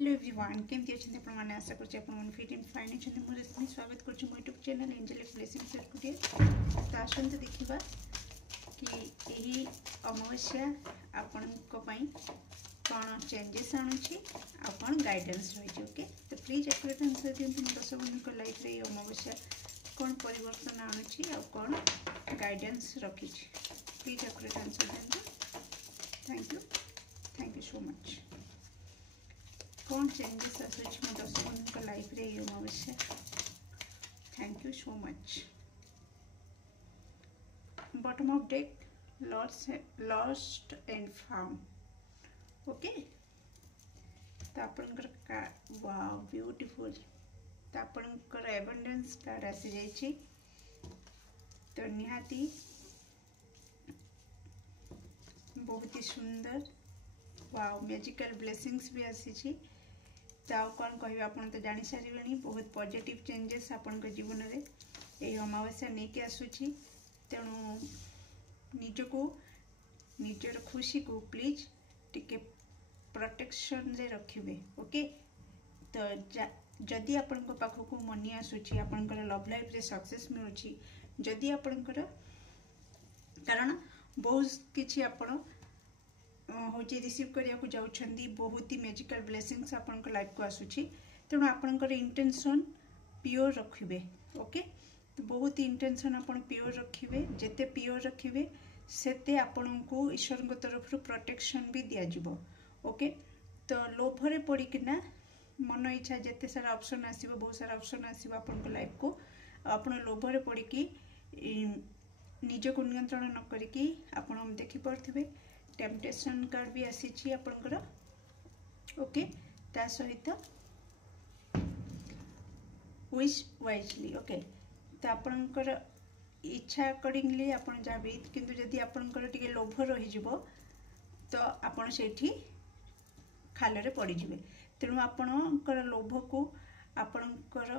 Hello everyone केमती अच्छे आपण आशा कर फिट एंड फाइन अच्छे मुझे स्वागत कर यूट्यूब चैनल एंजेलिक ब्लेसिंग्स गुटे तो आसतु देखा कि यही अमावस्या आपण कौन चेंजेस आणुची कौन गाइडेंस रही ओके तो प्लीज एक्यूरेट आंसर दिंतु दर्शक बंधु लाइफ रे अमावस्या कौन परिवर्तन आणुची कौन गाइडेंस रखी प्लीज एक्यूरेट आंसर दिंतु थैंक यू सो मच कौन चेंजेस आसूँ मो दर्शक बंधु लाइफ रे अमावस्या thank you so much bottom of deck lost and found okay तो आपनकर वाओ ब्यूटीफुल तो आपनकर एबंडेंस कार्ड आसी जाइए तो निहाती बहुत ही सुंदर वाओ मैजिकल ब्लेसिंग्स भी आसी तो कौन कह आप तो जानी सारे बहुत पॉजिटिव चेंजेस आपण जीवन में यही अमावस्या नहीं कि आसूची तेणु निजको निजर खुशी को प्लीज टिके प्रोटेक्शन रे रखिबे ओके तो जदि आपण पाखक मनी आसूची आपणकर लव लाइफ रे सक्सेस मिलुची जदि आपणकर कारण बहुत किछि आपण हूँ रिसीव करने जाऊँगी बहुत ही मैजिकल ब्लेसिंग्स आपण लाइफ को आसूची तेणु आपणकर इंटेंशन प्योर रखिबे ओके तो बहुत ही इंटेंशन आपण प्योर रखिबे जेते प्योर रखिबे सेते आपण को ईश्वर तरफ प्रोटेक्शन भी दिया जिवो ओके तो लोभरे पड़िकिना मन इच्छा जेते सारा ऑप्शन आसीबो बहुत सारा ऑप्शन आसीबो आपण लाइफ को आपण लोभरे पड़िकी निज को नियंत्रण न करिकी आपण देखि पारथिबे टेम्पटेशन कार्ड भी आसी आपणकर ओके ता सहित विश वाइजली ओके तो आपणकर इच्छा अकॉर्डिंगली आपण जाबी किंतु जदि आपणकर टिके लोभ रही जिवो तो आपण सेठी खालरे पड़ी जिवे तेणु आपणकर लोभ को आपणकर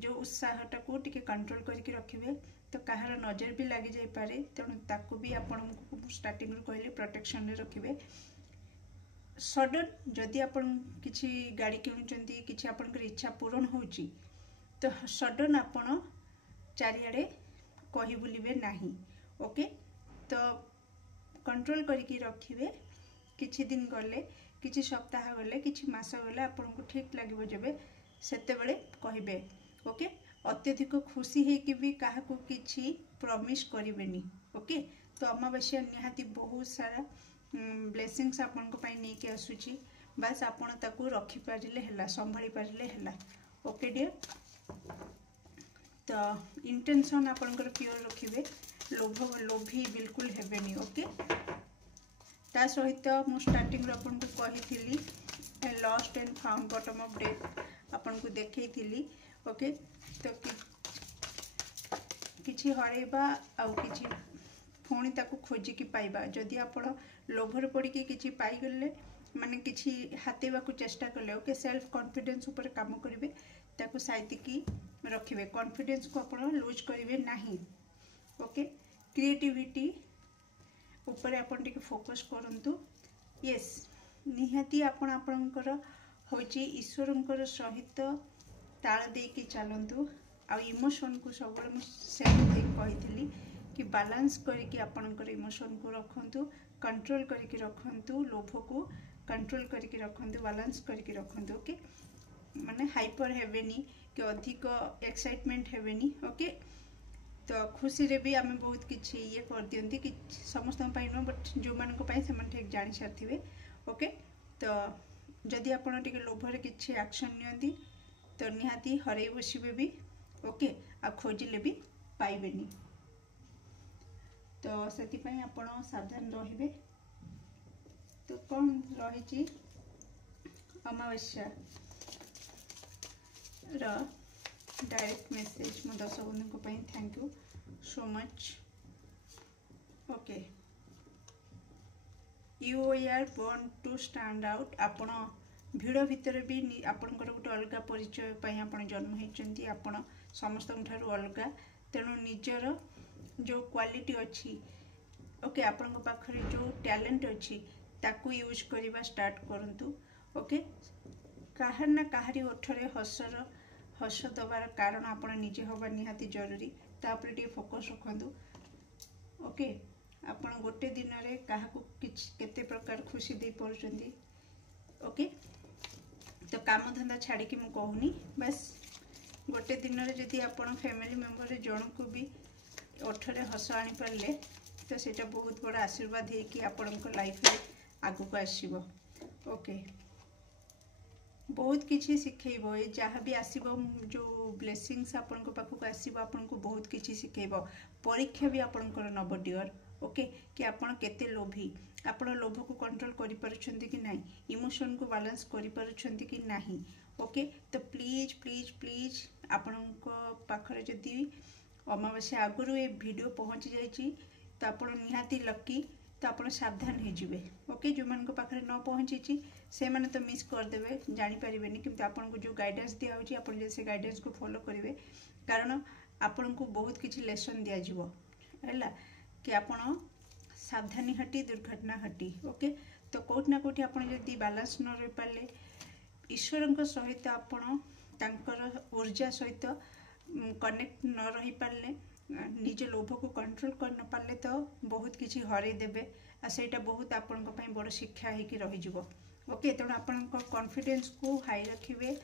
जो उत्साहटा को टिके कंट्रोल करके रखिबे तो कहार नजर भी लगी जाई पारे तेणु ताकू भी आपण स्टार्टिंग रू कहले प्रोटेक्शन रे रखिबे सडन जदि आपण किछि गाड़ी किणुचंती किछि आपणकर इच्छा पूर्ण होउची तो सडन आपण चारियाडे कहि बुलिबे नाही ओके तो कंट्रोल करके रखिबे किछि दिन गले किछि सप्ताह गले किछि मास गले आपण को ठीक लागिबो जेबे सेते बेले कहिबे ओके अत्यधिक खुशी है कि भी क्या किसी प्रॉमिस करेनि ओके तो अमावस्या निहाती बहुत सारा ब्लेसिंग्स आपण नहीं कि आसूची बस आपण ताकू रखी पारिले हला संभाली पारिले हला ओके डियर तो इंटेंशन आपणकर प्योर रखिबे लोभी बिल्कुल हेबेनी ओके ता सहित मु स्टार्टिंग रो आपण को कही lost and found bottom of deck आपण को देखैथिली ओके तो किछि हरेबा आउ किछि पुणी ताकू खोजिकी पाइबा जदि आपण लोभर पड़िकी किछि पाई गले माने किछि हातेबा को चेष्टा कले ओके सेल्फ कॉन्फिडेंस ऊपर काम करिवे ताकू साइतिकी रखिबे कॉन्फिडेंस को आपण लूज करिवे नाही ओके क्रिएटिविटी ऊपर आपण टिके फोकस करंतु यस निहाती आपण आपणकर होची ईश्वरंकर सहित ताल देकी चलतु आ इमोशन को सब सेम कही कि बालांस करके आपणकर इमोशन को रखंतु कंट्रोल करके रखंतु लोभ को कंट्रोल करके रखंतु बालांस करके रखंतु ओके माने हाइपर हेवेनी कि अधिक एक्साइटमेंट हेवेनी ओके तो खुशी रे भी आमे बहुत किछि ये कर दियंती कि समस्त नो बट जो मान को पाई से ठीक जानि सारथिबे ओके तो जदि आपण टिके लोभरे किछि एक्शन नियंती तो निहाती हरे बसबे भी ओके आ खोजिले भी पाइबेनी तो से आपण सावधान रहिबे तो कौन रही अमावस्या डायरेक्ट मेसेज मो दर्शक बंधु को thank you so much okay you are born to stand out आपण भिड़ भितर भी आपणकर गोटे अलग परिचय आपण जन्म होती आपण समस्त अलग तेणु निजर जो क्वालिटी अच्छी ओके आपण पाखरे जो टैलेंट अच्छी ताकू यूज करवा स्टार्ट करंतु ओके काहार ना काहारी ओठरे हस दबार कारण आपण निजे हवा निहाती जरूरी तापर टी फोकस रखंतु ओके आपण गोटे दिन रे काहाकू केते प्रकार खुशी दे पड़ुचंदी ओके तो काम धंदा छाड़ी कि मु कहूनी बस गोटे दिन रे जदि आपण फैमिली मेंबर रे जण को भी ओठरे हस आनी पारले तो सेटा बहुत बड़ा आशीर्वाद है कि आपनको लाइफ रे आगु को आसीबो ओके बहुत किसी शिखेबो ए जहाँ भी आसीबो जो ब्लेसिंग्स आपनको पाखु आसीबो आपनको बहुत किसी शिखेबो परीक्षा भी आपनको नब डियर ओके कि आपण केते लोभी आपण लोभ को कंट्रोल करि पारुछंती कि नाही इमोशन को बैलेंस करि पारुछंती कि नाही ओके तो प्लीज प्लीज प्लीज आपनको पाखरे जदी अमावास्या आगुरु ए वीडियो पहुंच जाइछि तो आपण निहाती लकी तो आप सावधान हो ओके जो मान पाखे न पहुँची से मैंने तो मिस करदे जापर कि आपको जो गाइडेंस दिखाई आप से गाइडेंस को फॉलो करेंगे कारण आपण को बहुत किसी लेसन दिज्व है कि आपण सावधानी हटी दुर्घटना हटी ओके तो कौटना कौटी आप बैलेंस न रही पारे ईश्वर सहित आपण ऊर्जा सहित कनेक्ट न रही पारे निज लोभ को कंट्रोल कर न पारे तो बहुत किसी हरई देबे आ सेटा बहुत आपण बड़ शिक्षा होगी रही ओके तेणु आपण कॉन्फिडेंस को हाई रखिए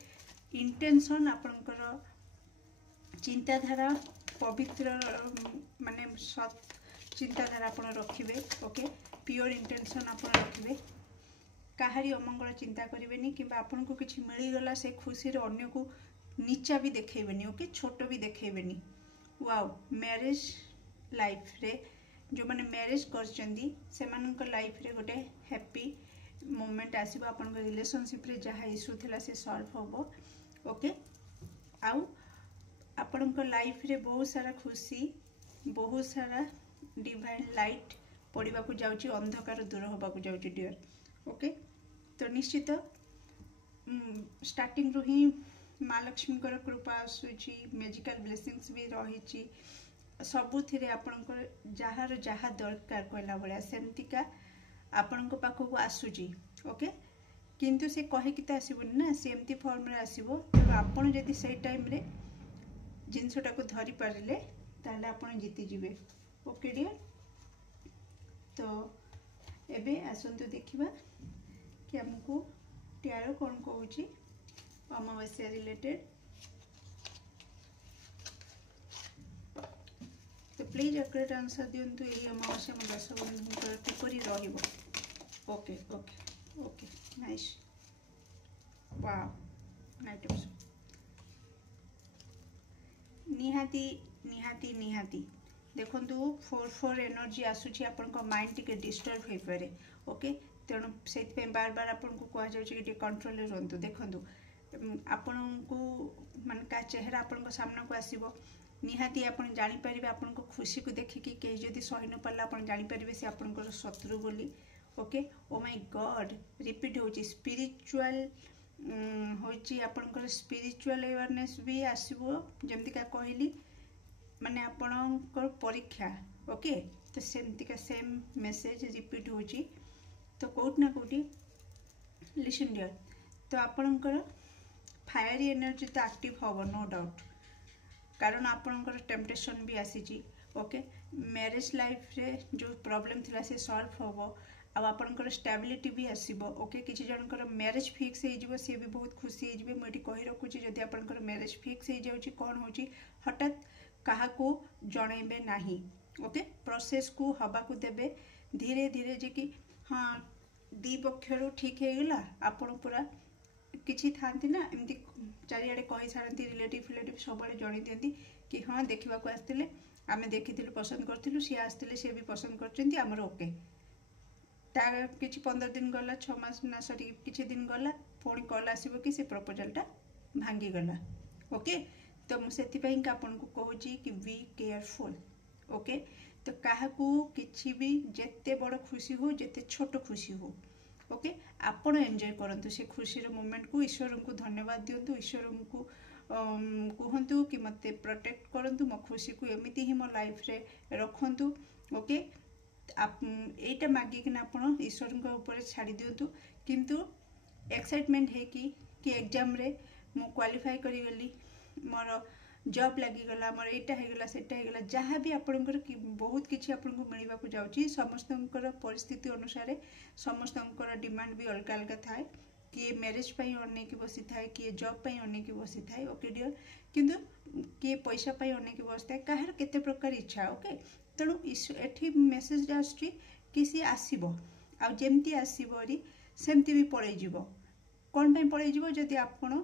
इंटेंशन आपणकर चिंताधारा पवित्र माने सत चिंताधारा आपण रखिए ओके प्योर इंटेंशन आपण रखिए काहारी अमंगल चिंता करेंगे कि आपन को किसी मिलगला से खुशी अन्य को नीचा भी देखेबेनी ओके छोट भी देखेबेनी वाओ मैरिज लाइफ रे जो माने मैरिज करचंदी सेमानक लाइफ रे गोटे हैप्पी मोमेंट आसीबो आपन रिलेशनशिप रे जहा इशू थिला से सॉल्व होबो ओके आउ आपनक लाइफ रे बहुत सारा खुशी बहुत सारा डिवाइन लाइट पड़वा को जाउची अंधकार दूर होबा को जाउची डियर ओके तो निश्चित स्टार्टिंग रो ही माँ लक्ष्मी कृपा आसूची मैजिकल ब्लेसिंग्स भी रही सबुथिरे आपणकर जार जहाँ दरकार कहला भाया सेमतिका आपण पाखक आसूची ओके किंतु से कहीकि तो आसबनी ना सी एमती फॉर्म रे आसीबो तो आपण जदि से टाइम रे जिनसटा को धरी पारिले ताले आपण जीति जिवे ओके डियर तो एबे आसंतु देखिबा कि हमको ट्यारो कौन कहूची अमावास्या रिलेटेड तो प्लीज एक्यूरेट आंसर दिंतु यही अमावास्या में दश बंधुकर किपरि रहिबो okay okay okay nice wow night निहाती निहाती निहाती देखंतु 4 एनर्जी आसुची आपन माइंड टिके डिस्टर्ब हो पारे ओके तेणु से बार बार आपन को कह जाउची कि कंट्रोल रे रहंतु देखंतु आपण को मान का चेहरा आपण सामना को आसीबो निहाती आपण जानि परिबे आपण को खुशी को देखिकी के जदी सही न पाला आपण जानि परिबे से आपण को शत्रु बोली okay oh my God repeat होची स्पिरिचुअल होची आपण को स्पिरिचुअल अवेयरनेस भी आसीबो जेमति का कहली माने आपण को परीक्षा ओके तो सेमति का सेम मेसेज रिपीट होची तो कोट ना कोटी लिसन डियर तो आपण को फायरी एनर्जी तो एक्टिव हम नो डाउट कारण आपणकर टेम्पटेशन भी आसी ओके मैरिज लाइफ रे जो प्रॉब्लम थिला से सॉल्व होबो आपणकर स्टेबिलिटी भी आसीबो ओके किछि जनकर मैरिज फिक्स हो जिवो से भी बहुत खुशी हो जिवे मोटी कहि रखुची जदि आपणकर मैरिज फिक्स हो जाउची कोन होची हठात काहा को जणैबे नाही ओके प्रोसेस को हबा को देबे धीरे धीरे जे कि हां दी पक्षरु ठीक हे गेला आपण पूरा किसी थांती ना एमती चारिआडे कही सारती रिलेटिव सब जन दिखती कि हाँ देखा आसते आम देखी पसंद करूँ सी आसते सी भी पसंद कर ओके कि 15 दिन गला 6 मास ना सॉरी किसी दिन गला पुणी कल आसो कि से प्रपोजालटा भांगीगला ओके तो मुझे आपको कहूँ कि बी केयरफुल ओके तो क्या कि भी जिते बड़ खुशी हो जिते छोट खुशी हो ओके आपण एंजॉय करंतु से खुशी रो मोमेंट को ईश्वर को धन्यवाद दिंतु ईश्वर को कहतु कि मते प्रोटेक्ट करंतु मो खुशी को एमिति ही मो लाइफ रे रखंतु ओके एटा मागी कि आपण ईश्वर को ऊपर छाड़ी दिंतु किंतु एक्साइटमेंट है कि कि एग्जाम रे मु क्वालिफाई करी गली मोर जॉब लगिगला मोर एटा हेगला सेटा हेगला जहाँ भी आपणकर बहुत किसी आपको मिलवा जाऊँगी समस्तंकर परिस्थिति अनुसार समस्तंकर डिमांड भी अलग अलग थाए किए मैरिज पाई अनेक बसी थाए किए जॉब पाई अनेक बसी थाए ओके डियर किंतु किए पैसा पाई अनेक बसी थाए कहार केते प्रकार इच्छा ओके तेणु एठी मेसेज आसुची कि सी आसीबो आ जेमती आसीबोरी सेमती भी पळै जिवो कोन पई पळै जिवो जदि आपण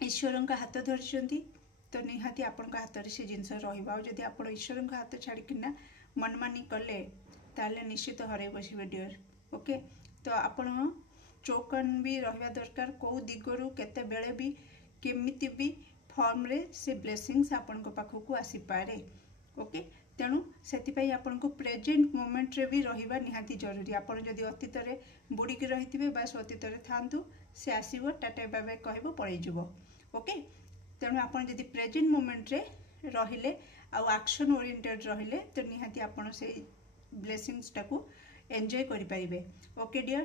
ईश्वरंका हाथ धरिचंती तो निहाती आपण हाथ में से जिनस रही आप ईश्वर हाथ छाड़िकिना मनमानी कले ताले निश्चित हर बसवे डियर ओके तो आपण चौकन भी रहा दरकार कौ दिगरु केते बेले भी केमिति भी फॉर्म रे से ब्लेसिंग्स आपण पाखक आसी पारे ओके तेणु से आपण को प्रेजेंट मोमेंट रे भी रहिबा निहाती जरूरी आपण जदि अतीत रे बुड़ीक रही बास अतीत रे थांतु से आसीबो टाटा बाय बाय कहबो पळै जिवो ओके तेणु आपण जदि प्रेजेंट मोमेंट रे रहिले आ एक्शन ओरिएंटेड रहिले तो निहाती आपण से ब्लेसिंग्स टाको एंजॉय करि परिबे ओके डियर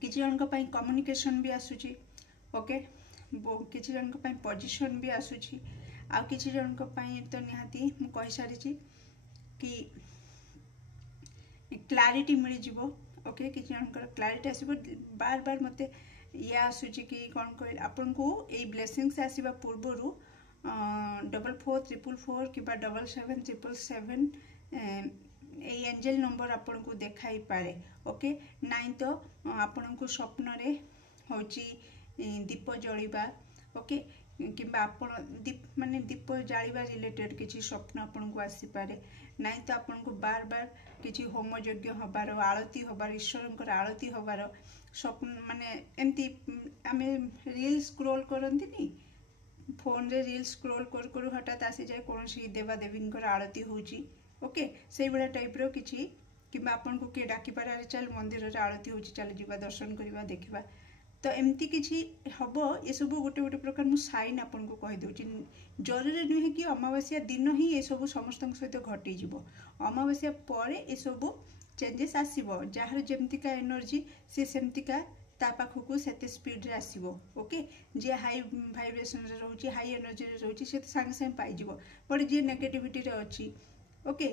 किछि जन को पई कम्युनिकेशन भी आसुची ओके किछि जन को पई पोजीशन भी आसुची आ किछि जन को पई तो निहाती मु कहि सारिची कि क्लैरिटी मिल जिवो ओके किछि जन को क्लैरिटी आसीबो बार बार मते या आसूची कि कौन कह आपन को ये ब्लेसिंग्स आसवा पूर्वर 4444 कि 777777 ए एंजल नंबर आपन को देखाई पारे ओके नाइ तो आपन को स्वप्न रे होची दीप जलिबा ओके किंबा आपन दीप माने दीप जालिबा रिलेटेड किछि स्वप्न आपन को आसी पारे नाइ तो आपन को बार बार किछि होम यज्ञ हबार आरती हबार ईश्वरंकर आरती हबार स्वप्न माने एमती आमे रील स्क्रोल करंती नी फोन रे रील स्क्रोल कर कर हठात आसी जाए कौन सी देवा देवींकर आरती होची ओके से बड़ा टाइप रो किछि किबा आपन को के डाकी पारे चल मंदिर रे आरती होची चल जीवा दर्शन करबा देखिबा तो एमती किछि हबो ये सब गोटे गोटे प्रकार मु साइन आपन को कहि दोची जरूरी नुहे कि अमावास्या दिन ही ये सब समस्त सहित घटी जिवो अमावास्या परे ये सब चेंजेस आसीबो जहार जेमतिका एनर्जी से सेमतिका ता पाखकु सेते स्पीड रे आसीबो ओके जे हाई वाइब्रेशन रे रहउची हाई एनर्जी रे रहउची से संग संग पाई जिवो बट जे नेगेटिविटी रे अछि ओके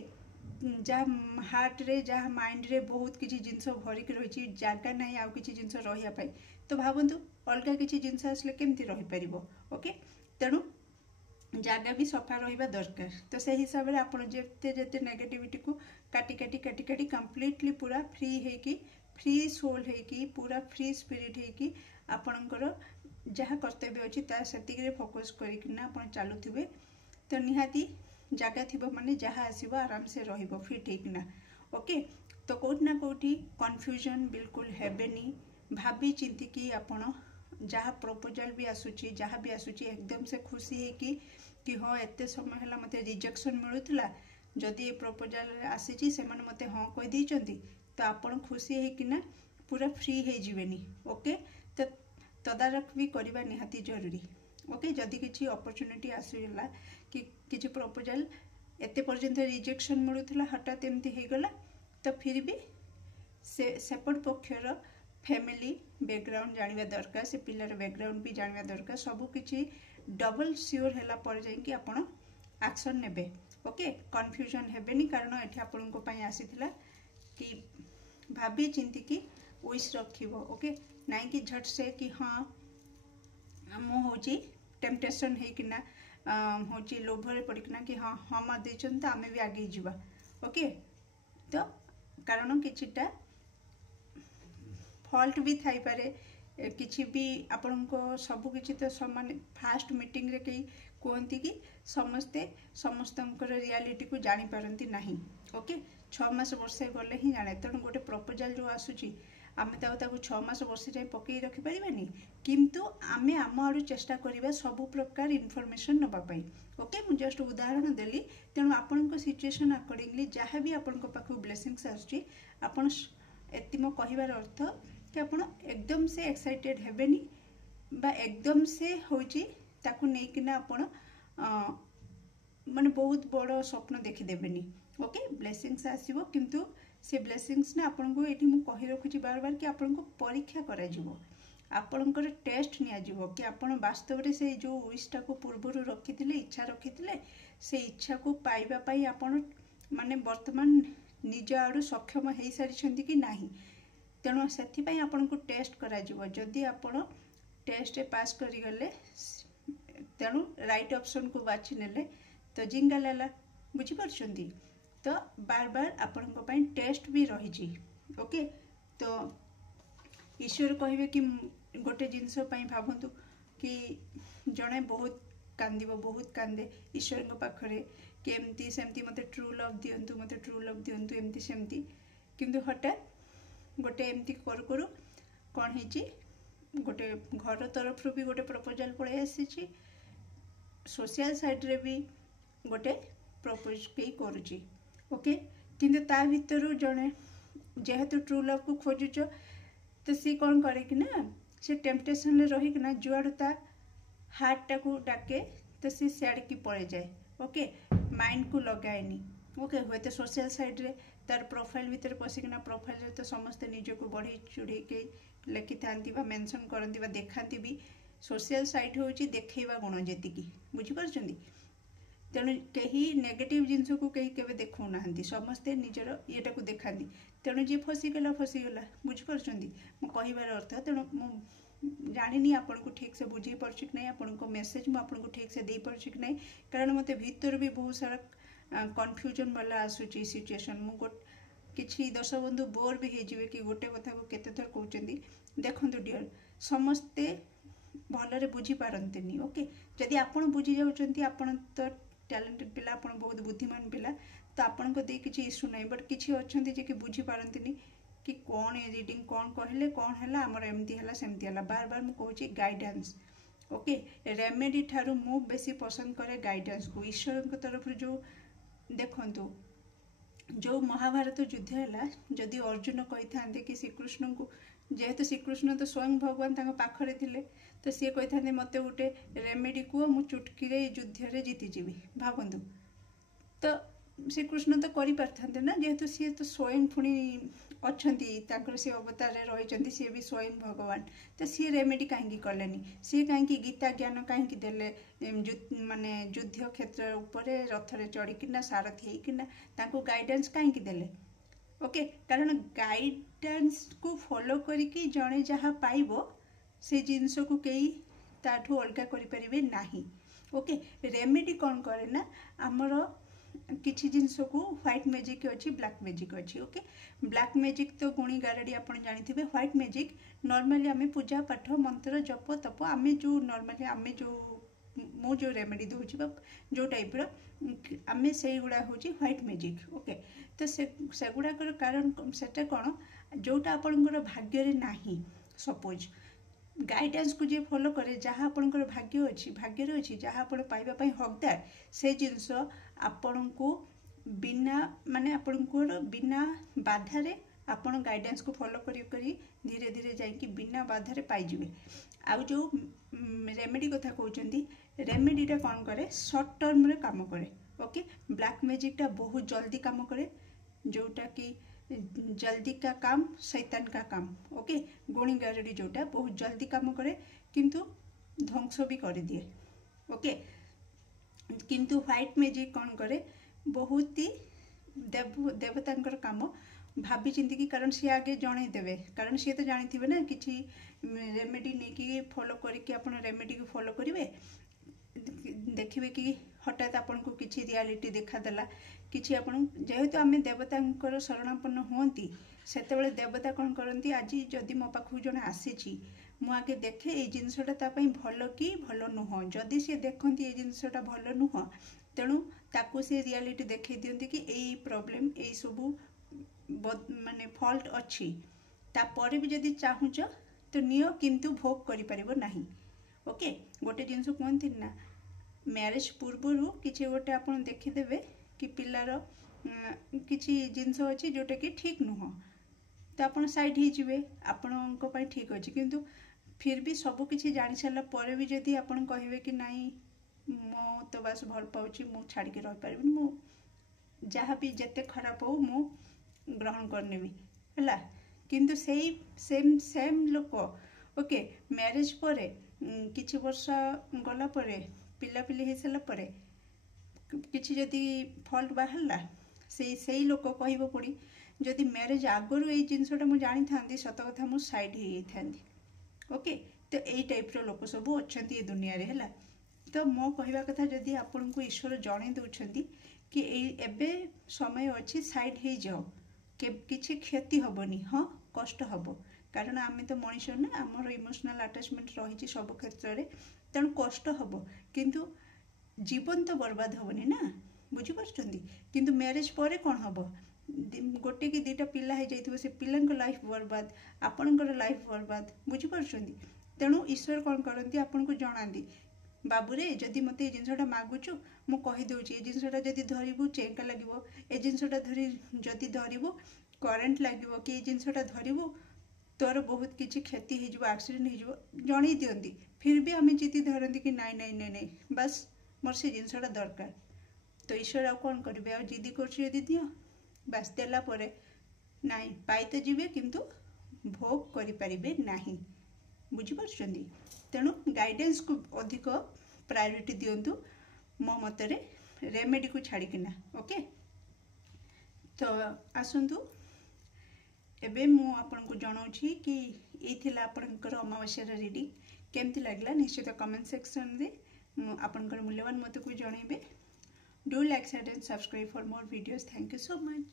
जहाँ हार्ट रे जहाँ माइंड रे बहुत किसी जिनस भरिक रही जगह ना आउ किसी जिनस रही तो भावतु अलग किसी जिनस आसले केमती रही पारिबो ओके तेणु जगह भी सफा रहिबा दरकार तो से हिसाब रे आपण जेते जेते नेगेटिविटी को काटी काटी काटी काटी कंप्लीटली पूरा फ्री है कि फ्री सोल है कि पूरा फ्री स्पिरिट है कि आपणकर जहाँ कर्तव्य अच्छी से फोकस करना आप चलुवे तो निहाती जगह थी माने जहाँ आसो आराम से रहिबो फिट होना ओके तो कौट ना कौटी कन्फ्यूजन बिल्कुल हेबेनी भाभी चिंतिकी आपण जहाँ प्रपोजल भी आसूची जहाँ भी आसूची एकदम से खुशी है कि हाँ एते समय है मत रिजेक्शन मिलूला जदि ये प्रपोजल आसी से मत हाँ कही तो आपण खुशी है कि ना पूरा फ्री है जीवेनी ओके तो तदारख भी करवा निहाती जरूरी ओके जदि किसी अपॉर्चुनिटी आसला कि किसी प्रपोजल एते पर्यंत रिजेक्शन मिलूला हठात एमती हो गला तो फिर भी सेपट पक्षर फैमिली बैकग्राउंड जानिबा दरकार से पिलार बैकग्राउंड भी जानिबा दरकार सब किछि डबल श्योर हैला पर जाई कि आपण एक्शन नेबे ओके कन्फ्यूजन हेबेनी कारण एठी आपण को पई आसीथिला कि भाभी चिंती की विश रखिबो ओके नाइ कि झट से कि हाँ मु होची टेम्पटेशन है कि ना होची लोभरे पड़िकना कि हाँ हम मत देचन तो आमे भी आगे जीवा ओके तो कारण किछिटा फॉल्ट भी थाई पारे किछि भी आपण को सब किछि तो समान फास्ट मीटिंग रे कई कहती कि समस्ते समस्तंकर रियलिटी को जानी पारंती नहीं ओके 6 मास वर्षे गले ही जाने तेणु गोटे प्रपोजल जो आसुची आमे ताकू 6 मास वर्षे जाए पकई रखि परिबानी किंतु आमे आम आड़ू चेष्टा करिबा सब प्रकार इनफॉरमेशन नबा पई ओके मु जस्ट उदाहरण देली तेणु आपन सिचुएशन अकॉर्डिंगली जहाँ भी आपन पाखु ब्लेसिंग्स आसुची आपन एतिम कहिबार अर्थ कि आपन एकदम से एक्साइटेड हेबेनी बा एकदम से होची ताकू नै किना आपन माने बहुत बड़ स्वप्न देखि देबेनी ओके ब्लेसिंग्स आसीबो किंतु से ब्लेसिंग्स ना आपन को एठी मु कहि रखुची बार बार कि आपन को परीक्षा करा जिवो आपणकर टेस्ट नियाजिवो कि आपण वास्तव में से जो विशटा को पूर्व रखिथिले इच्छा रखिथिले से इच्छा को पाइबा पाई आपण माने वर्तमान निज आड़ू सक्षम हो सारी कि नाही। तेणु से आपन को टेस्ट करा जदि आपण टेस्ट पास करिगले तेणु राइट ऑप्शन को बाछि नेले तो जिंगा लाला बुझी परछंती। तो बार बार आपण को पई टेस्ट भी रही। ओके तो ईश्वर कहिबे कि गोटे जिनस पई भाबंतु कि जणे बहुत कांदिबो बहुत कांदे ईश्वर को पाखरे कि एमती सेमती मते ट्रू लव दियंतु मते ट्रू लव दियंतु एमती सेमती किंतु हठात गोटे एमती करू करू कौन है गोटे घर तरफ भी गोटे प्रपोजल पड़े आसी सोशल साइड रे भी गोटे प्रपोज कई करुची। ओके किंतु ता भीतर जड़े जेहेतु ट्रू लव को खोजुच तो सी कौन करे कि ना से टेम्पटेशन रे रही कि ना जुआड़ ता हार्ट टा को डाके तो सी सियाड़ की पड़े जाए। ओके माइंड को लगाएनी। ओके हुए तो सोशल साइड रे तार प्रोफाइल भीतर पशिकिना प्रोफाइल रे तो समस्त निज को बढ़ी चुड़ी के लिखि थांती बा मेंशन करंती बा देखांती भी सोशल साइट होची देखैबा गुण जेतिकी बुझी परछंदी। तेणु कहीं नेगेटिव जिनस को कहीं केबे देखौ नाहंती समस्ते निजर येटा को देखांती। तेणु जे फसीगला बुझी परछंदी मो कहिबार अर्थ। तेणु मो जानिनी आपन को ठीक से बुझी परछि कि नहीं आपन को मेसेज मो आपन को ठीक से दे परछि कि नहीं कारण मते भीतर भी बहुत सारा कन्फ्यूजन वाला आसुची सिचुएशन मु किछि दर्शक बंधु बोर भी हे जिवे कि गोटे कथा को केते थर कहउचंदी देखंतु डियर समस्ते भलरे बुझी पारंतिनी। ओके जदि आपण बुझी जाउचंती आपण तो टैलेंटेड पिला आपण बहुत बुद्धिमान पिला तो आपण को दे किछि इशू नहीं बट किछि अछंती जे कि बुझी पारंतिनी कि कौन ए रीडिंग कौन कहले कौन हैला हमर एमती हैला सेमती हैला बार बार मु कहूची गाइडेंस। ओके रेमेडी ठारू मु बेसी पसंद करे गाइडेंस को ईश्वर को तरफ जो देखंतु जो महाभारत युद्ध है जदि अर्जुन कही था कि श्रीकृष्ण को जेहेतु श्रीकृष्ण तो स्वयं भगवान तांको पाखरे थिले तो सी कही था मते गोटे रेमेडी को मु चुटकी युद्ध रे जीतीजी भावतु तो श्रीकृष्ण तो करि पारथांते ना जेहेतु सी तो स्वयं पुणी अच्छी सी अवतार रही सी भी स्वयं भगवान तो सी रेमेडी कहीं कलेनी सी कहीं गीता ज्ञान कहीं देले माने युद्ध क्षेत्र उपरे रथरे चढ़ीकिना सारथी होना गाइडेंस कहीं देले। ओके कारण गाइडेंस को फॉलो करिकी जड़े जहाँ पाइबो से जिनस को कई ताठू अलगा करें नहीं। ओके रेमेडी कौन करे ना आमर किछि जिनस को व्हाइट मैजिक अच्छी ब्लैक मैजिक अच्छी। ओके ब्लैक मैजिक तो गुणी गारेडी आपण जानिथिबे व्हाइट मैजिक नॉर्मली आमे पूजा पाठ मंत्र जप तप आमे जो नॉर्मली आमे जो मो जो रेमेडी दोछि जो टाइप रो आमे से गुडा होछि व्हाइट मैजिक। ओके तो से गुडा कर कारण सेटा कोन जोटा आपनकर भाग्य रे नाही सपोज गाइडेंस को जे फॉलो करे जहाँ आपनकर भाग्य रे अछि जहाँ आपण पाइबा पई हकदार से जिनस आपण को बिना माने आपनकर बिना बाधा रे आपण गाइडेंस को फॉलो करी धीरे धीरे जाइए बिना बाधा रे पाई जिवे। आउ जो रेमेडी कथा कहउचंदी रेमेडीटा कौन करे शॉर्ट टर्म रे काम करे। ओके ब्लैक मैजिकटा बहुत जल्दी काम करे जोटा कि जल्दी का काम शैतान का काम। ओके गुणी गारेडी जोटा बहुत जल्दी काम करे किंतु ध्वंस भी कर दिए। ओके किंतु व्हाइट मैजिक कौन करे बहुत ही देवतांकर काम भाभी चिंती की कारण सी आगे जन देवे कारण सी तो जानी थे ना कि रेमेडी नहीं कि फॉलो करके आप रेमेडी को फॉलो करेंगे देखिए कि हठात आपन को किसी रियलिटी देखादेला किसी आपन जेहेतु आम देवता शरणापन्न हुंती से देवता कौन करती आज जदि मो पाखु जन आसी मु आगे देखे ये जिनसटा भल कि भल नुह जदि सी देखती ये जिनसटा भल नुह तेणु ताकू से रियलिटी देखई दियंती कि यही प्रॉब्लम यही सबू माने फॉल्ट अच्छी तापर भी जदि चाहूच तो नियो किंतु भोग करि परिबो नाही। ओके गोटे जिनस कहती ना मैरिज पूर्व किसी गोटे आप देखीदेवे कि पिलार किसी जिनस अच्छी जोटा कि ठीक नुह तो आप साइड हो आपण ठीक अच्छे किंतु फिर भी सब किसी जानी सारा पर भी जदि आप कहे कि नाई मो तो बस भल पाऊँ मु छाड़ के रही पारि मु जहाँ भी जिते खराब हो मु ग्रहण करनेबी है किंतु सेम लोक ओके मैरिज पर किछि वर्ष गला परे पिलापिली हो सारा पर किछि जदि फल्ट बाहरला से लोक कह पुणी जदि मैरिज आगु ये जिनसटा मुझे जानी था सत कथा मुझे साइड हो जाती ओके तो यही टाइप लोक सब अच्छा ये दुनिया रे है तो मो कहवा कथा जदि आपन को ईश्वर जणे दउछंती कि एबे समय अच्छी साइड हो जाओ किसी क्षति हेनी हाँ कष्ट हम कारण आम तो मनीष ना आमर इमोशनल अटैचमेंट रही सब क्षेत्र में तेणु कष्ट हम किंतु जीवन तो बर्बाद हेनी ना बुझीपार किंतु मैरिज पर कौन हम गोटे कि दुटा पिला हो जाइए से पिला लाइफ बर्बाद आपणकर लाइफ बर्बाद बुझीपार तेणु ईश्वर कौन करती आपन को जनाती बाबूरे जदि मत जिनसा मागुचु मु कहीदे जिनसा जदि धरबू चेंका लगे ए जिनसा धरी जदि धरबू करेन्ट लगे कि जिनसा धरबू तोर बहुत किसी क्षति हो एक्सीडेंट हो जन दिखती फिर भी आम जिद धरती कि नाई नाई नाई नाई बस मोर से जिनसा दरकार तो ईश्वर आ कौन करेंगे आ जिद कर दियो बस देलापर नाई पाई तो जीवे किंतु भोग करें ना बुझीपार तेणु गाइडेंस को अधिक प्रायोरिटी दिंतु मो मतरे रेमेडी को छाड़िकिना ओके तो आसतु एबे मु आपन को जनाऊँगी कि ये थिला आपनकर अमावास्या रीडिंग केमती लगला निश्चित कमेंट सेक्शन रे आपनकर मूल्यवान मत को जणेबे do like share and subscribe for more videos thank you so much.